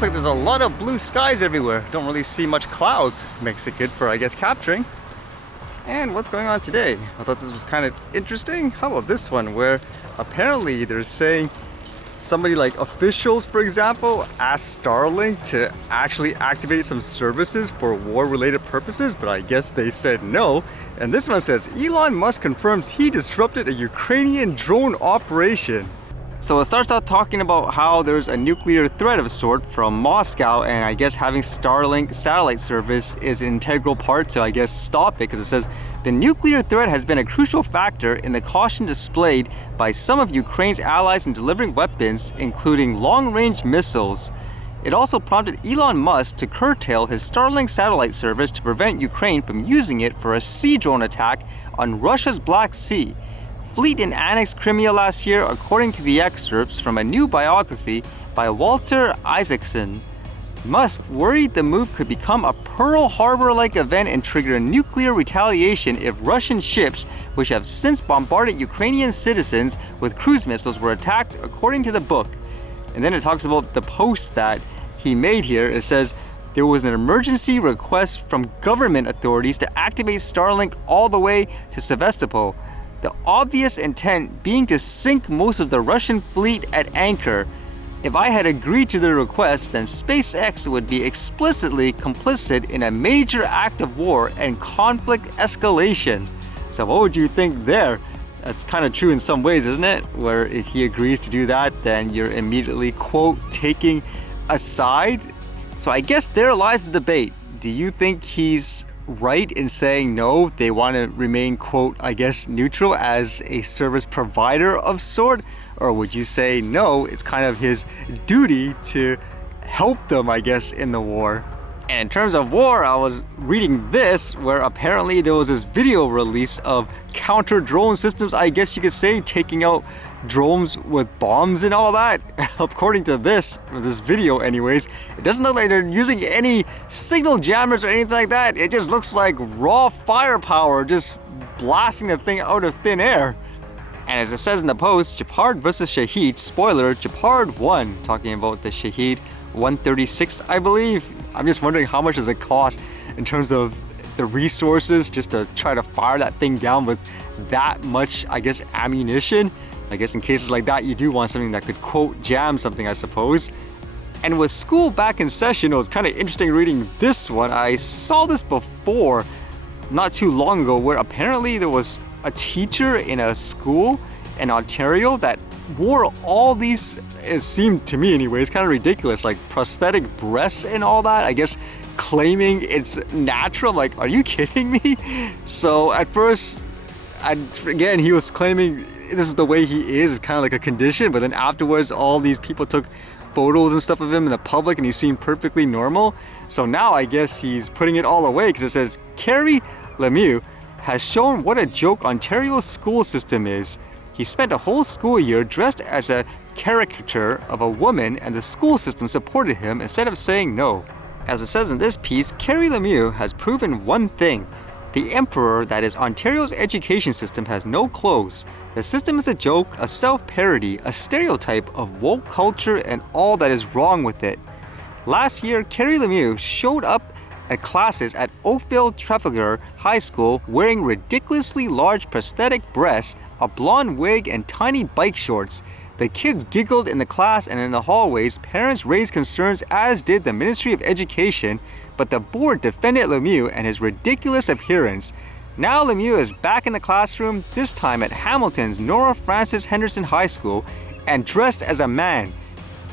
looks like there's a lot of blue skies everywhere. Don't really see much clouds. Makes it good for, I guess, capturing. And what's going on today? I thought this was kind of interesting. How about this one, where apparently they're saying somebody like officials, for example, asked Starlink to actually activate some services for war-related purposes, but I guess they said no. And this one says, Elon Musk confirms he disrupted a Ukrainian drone operation. So it starts out talking about how there's a nuclear threat of a sort from Moscow, and I guess having Starlink satellite service is an integral part to, I guess, stop it, because it says the nuclear threat has been a crucial factor in the caution displayed by some of Ukraine's allies in delivering weapons, including long-range missiles. It also prompted Elon Musk to curtail his Starlink satellite service to prevent Ukraine from using it for a sea drone attack on Russia's Black Sea. Fleet and annexed Crimea last year, according to the excerpts from a new biography by Walter Isaacson. Musk worried the move could become a Pearl Harbor-like event and trigger nuclear retaliation if Russian ships, which have since bombarded Ukrainian citizens with cruise missiles, were attacked, according to the book. And then it talks about the post that he made here. It says, there was an emergency request from government authorities to activate Starlink all the way to Sevastopol. The obvious intent being to sink most of the Russian fleet at anchor. If I had agreed to the request, then SpaceX would be explicitly complicit in a major act of war and conflict escalation. So what would you think there? That's kind of true in some ways, isn't it? Where if he agrees to do that, then you're immediately, quote, taking a side. So I guess there lies the debate. Do you think he's right in saying no, they want to remain, quote, I guess, neutral as a service provider of sort? Or would you say no, it's kind of his duty to help them, I guess, in the war? And in terms of war, I was reading this where apparently there was this video release of counter drone systems, I guess you could say, taking out drones with bombs and all that. According to this video anyways, it doesn't look like they're using any signal jammers or anything like that. It just looks like raw firepower just blasting the thing out of thin air. And as it says in the post, Gepard versus Shahed, spoiler, Gepard won, talking about the Shahed 136, I believe. I'm just wondering how much does it cost in terms of the resources just to try to fire that thing down with that much, I guess, ammunition. I guess in cases like that, you do want something that could, quote, jam something, I suppose. And with school back in session, it was kind of interesting reading this one. I saw this before, not too long ago, where apparently there was a teacher in a school in Ontario that wore all these, it seemed to me anyways, kind of ridiculous, like prosthetic breasts and all that, I guess claiming it's natural. Like, are you kidding me? So at first, again, he was claiming this is the way he is, it's kind of like a condition, but then afterwards all these people took photos and stuff of him in the public and he seemed perfectly normal. So now I guess he's putting it all away because it says, Kerry Lemieux has shown what a joke Ontario's school system is. He spent a whole school year dressed as a caricature of a woman and the school system supported him instead of saying no. As it says in this piece, Kerry Lemieux has proven one thing. The emperor, that is Ontario's education system, has no clothes. The system is a joke, a self-parody, a stereotype of woke culture and all that is wrong with it. Last year, Kerry Lemieux showed up at classes at Oakville Trafalgar High School wearing ridiculously large prosthetic breasts, a blonde wig, and tiny bike shorts. The kids giggled in the class and in the hallways. Parents raised concerns, as did the Ministry of Education, but the board defended Lemieux and his ridiculous appearance. Now Lemieux is back in the classroom, this time at Hamilton's Nora Francis Henderson High School, and dressed as a man.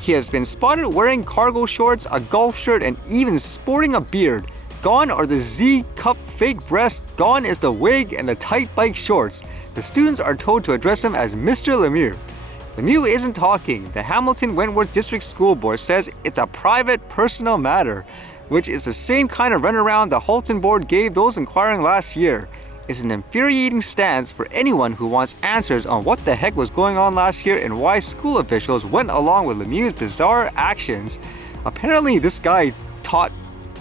He has been spotted wearing cargo shorts, a golf shirt, and even sporting a beard. Gone are the Z-cup fake breasts, gone is the wig and the tight bike shorts. The students are told to address him as Mr. Lemieux. Lemieux isn't talking. The Hamilton Wentworth District School Board says it's a private, personal matter, which is the same kind of runaround the Halton Board gave those inquiring last year. It's an infuriating stance for anyone who wants answers on what the heck was going on last year and why school officials went along with Lemieux's bizarre actions. Apparently, this guy taught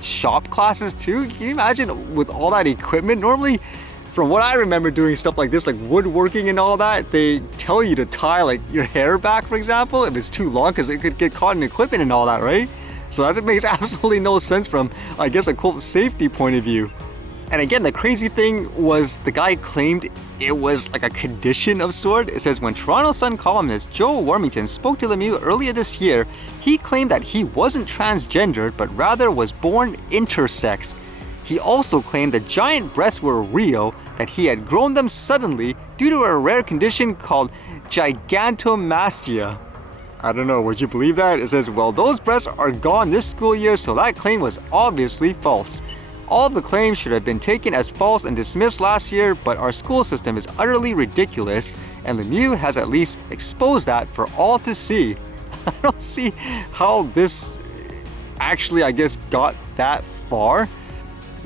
shop classes too. Can you imagine with all that equipment? Normally, from what I remember doing stuff like this, like woodworking and all that, they tell you to tie like your hair back, for example, if it's too long, because it could get caught in equipment and all that, right? So that makes absolutely no sense from, I guess, a quote safety point of view. And again, the crazy thing was the guy claimed it was like a condition of sort. It says, when Toronto Sun columnist Joe Warmington spoke to Lemieux earlier this year, he claimed that he wasn't transgendered, but rather was born intersex. He also claimed the giant breasts were real, that he had grown them suddenly due to a rare condition called gigantomastia. I don't know, would you believe that? It says, well, those breasts are gone this school year, so that claim was obviously false. All of the claims should have been taken as false and dismissed last year, but our school system is utterly ridiculous, and Lemieux has at least exposed that for all to see. I don't see how this actually, I guess, got that far.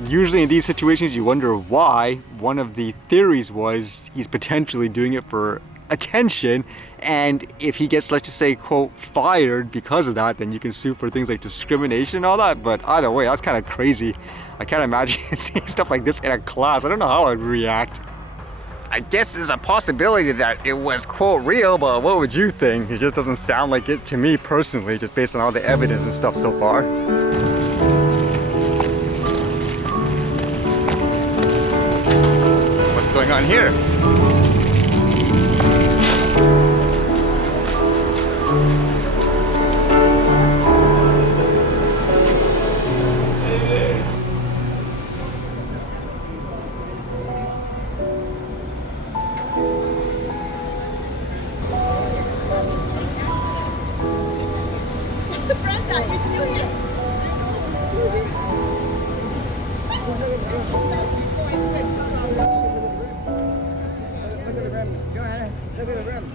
Usually in these situations you wonder why. One of the theories was he's potentially doing it for attention, and if he gets, let's just say, quote, fired because of that, then you can sue for things like discrimination and all that. But either way, that's kind of crazy. I can't imagine seeing stuff like this in a class. I don't know how I'd react. I guess there's a possibility that it was, quote, real, but what would you think? It just doesn't sound like it to me personally, just based on all the evidence and stuff so far. What's going on here? Look at the rim.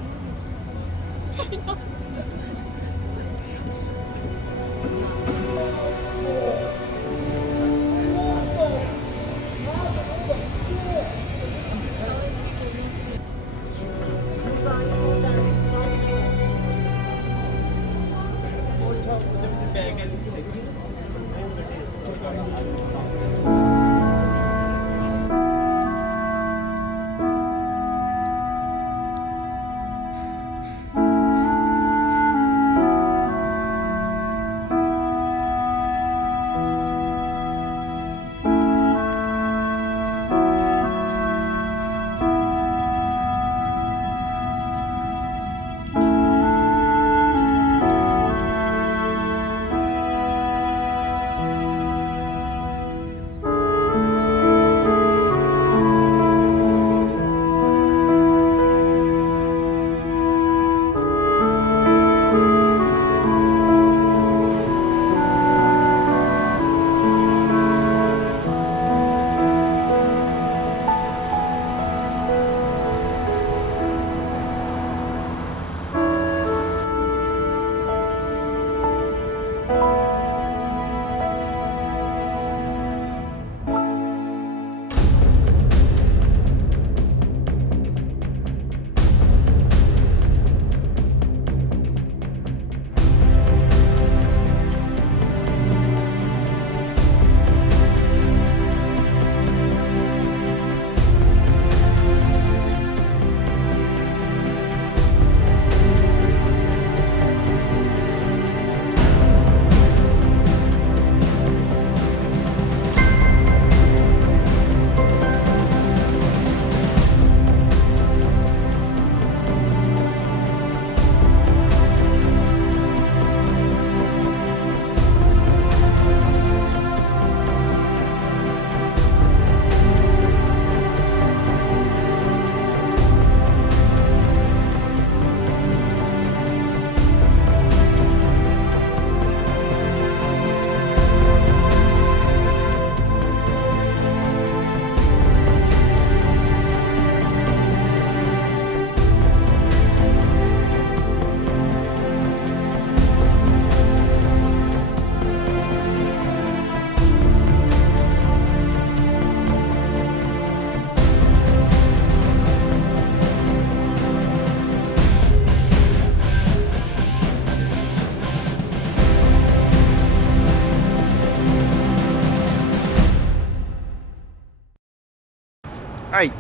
Alright,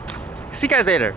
see you guys later.